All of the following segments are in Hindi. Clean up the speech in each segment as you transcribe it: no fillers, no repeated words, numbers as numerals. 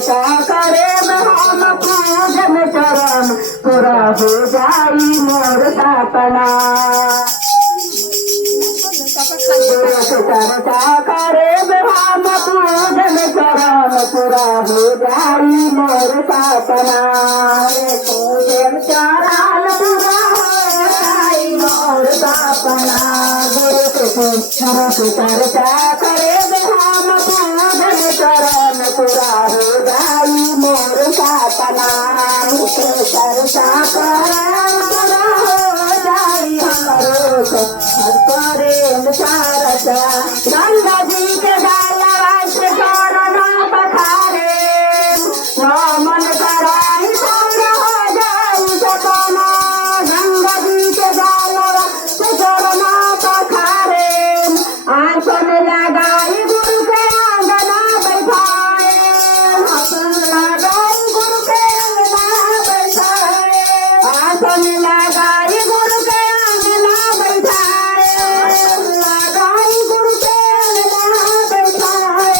चर्चा करे हम पूजन चरण पूरा हो जाई मोर सपना। चर्चा करे हम पूजन चरण पूरा हो जाई मोर सपना। पूजन चरण पूरा हो जाई मोर सपना। गुरु के चर्चा करे हम पूजन चरण पूरा हो जाई मोर सपना। चर्चा करे पूरा हो जाई हमारो करे चर्चा। गंगा जी के डालवा से चरण पखारे मन कराई पूरा हो जाई सपना। गंगा जी के डालवा से चरण पखारे आसन लगाई गुरु के आंगना बैठाए। आसन लगाई गुरु के आंगना बैठाए। आसन लगाई गुरु के आंगना बैठाए। लगाई गुरु के आंगना बैठाए।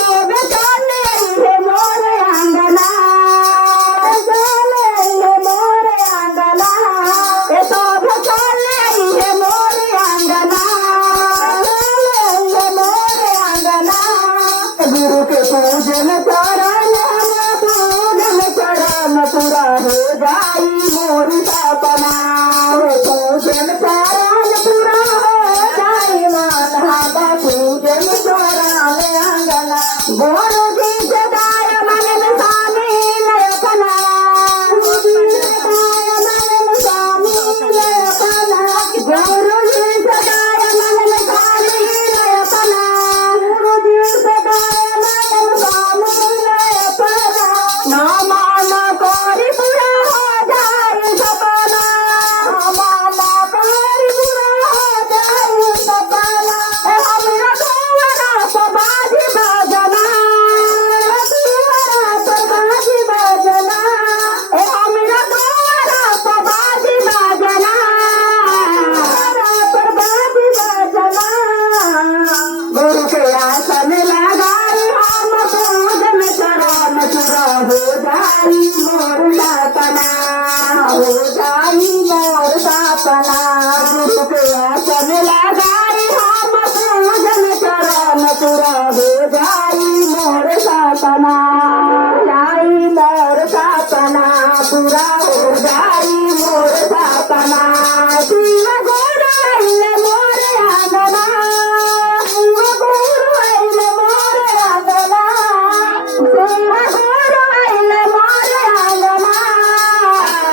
सब चले है मोर आंगना। चले है मोर आंगना। सब चले है मोर आंगना। गुरु के पूजन चरण पूजन चरण पूरा हो जाई मोर सपना। पूजन चरण पूरा हो जाई मन हाबा पूजन चरण आंगना। गुरु जी के दाय मन में स्वामी लयपना। गुरु जी के दाय मन में स्वामी लयपना। गुरु जी के दाय मन में स्वामी लयपना। गुरु जी के दाय मन में स्वामी लयपना। नाम करी पूरा हो जाई सपना। नाम करी पूरा हो जाई सपना। हमरा दुआरा पर बाजी बजना। दुआरा पर बाजी बजना। हमरा दुआरा पर बाजी बजना। दुआरा पर बाजी बजना। गुरु के आसन लगाई हम पूजन चरण पूरा हो जाई मोर सपना। हो जाई मोर सपना। गुरु के आसन लगाई हम पूजन चरण पूरा हो जाई मोर सपना। जाई मोर सपना पूरा हो जाई मोर सपना। शिव गुरु आइले मोर आंगना। शिव गुरु आइले मोर आंगना। शिव गुरु आइले मोर आंगना।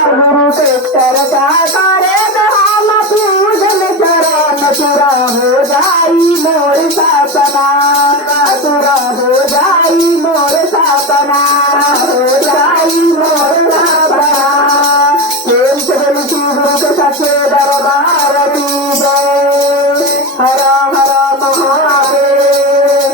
गुरु के चर्चा करे हम पूजन चरण पूरा हो जाई मोर सपना।